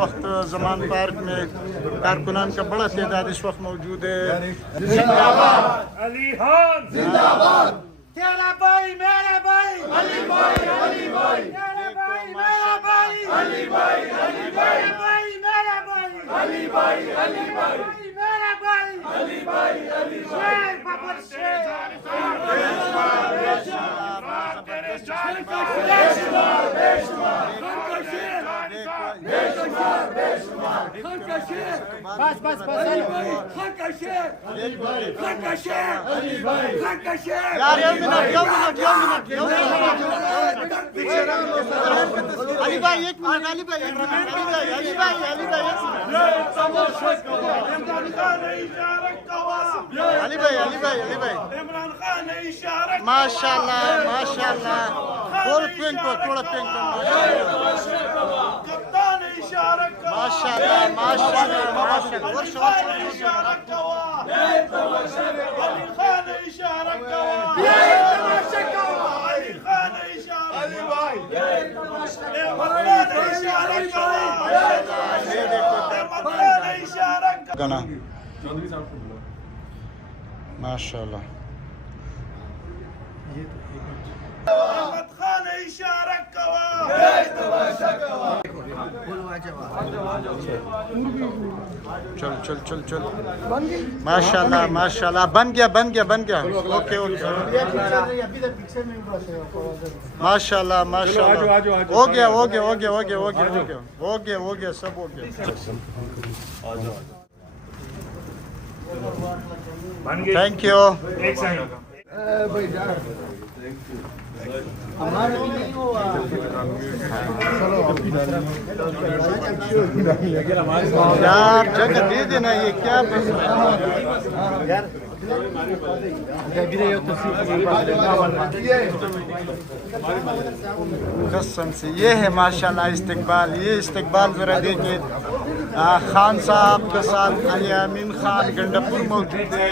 वक्त जमान पार्क में कारकुनान का बड़ा तादाद इस वक्त मौजूद है। जिंदाबाद अली खान जिंदाबाद, तेरा भाई मेरा भाई अली भाई अली भाई, तेरा भाई मेरा भाई अली भाई अली भाई, मेरा भाई अली भाई अली भाई, मेरा भाई अली भाई अली भाई। शेर बाबर शेर बस बस बस खान का शेर यार ये मिनट अली भाई एक मिनट, अली भाई एक मिनट, अली भाई अली भाई अली भाई अली भाई अली भाई इमरान खान ने इशारा माशाल्लाह माशाल्लाह, थोड़ा पिंक को कप्तान ने इशारा माशाल्लाह माशाल्लाह माशाल्लाह। और शॉट इशारा कवा अली खान ने इशारा कवा अली खान ने इशारा अली भाई इमरान ने इशारा कवा इमरान ने इशारा गाना माशाल्लाह। अहमद खान ने इशारा कवा चल चल चल चल माशाल्लाह माशाल्लाह, बन गया बन गया बन गया। ओके ओके माशाल्लाह माशाल्लाह, हो गया हो गया हो गया हो गया हो गया हो गया हो गया हो गया, सब हो गया। Thank you. एक सेकंड यार जगह दे देना, ये क्या कसम से ये है माशाल्लाह इस्तकबाल। ये इस्तकबाल जरा देखिए, खान साहब के साथ अली अमीन खान गंडापुर मौजूद है।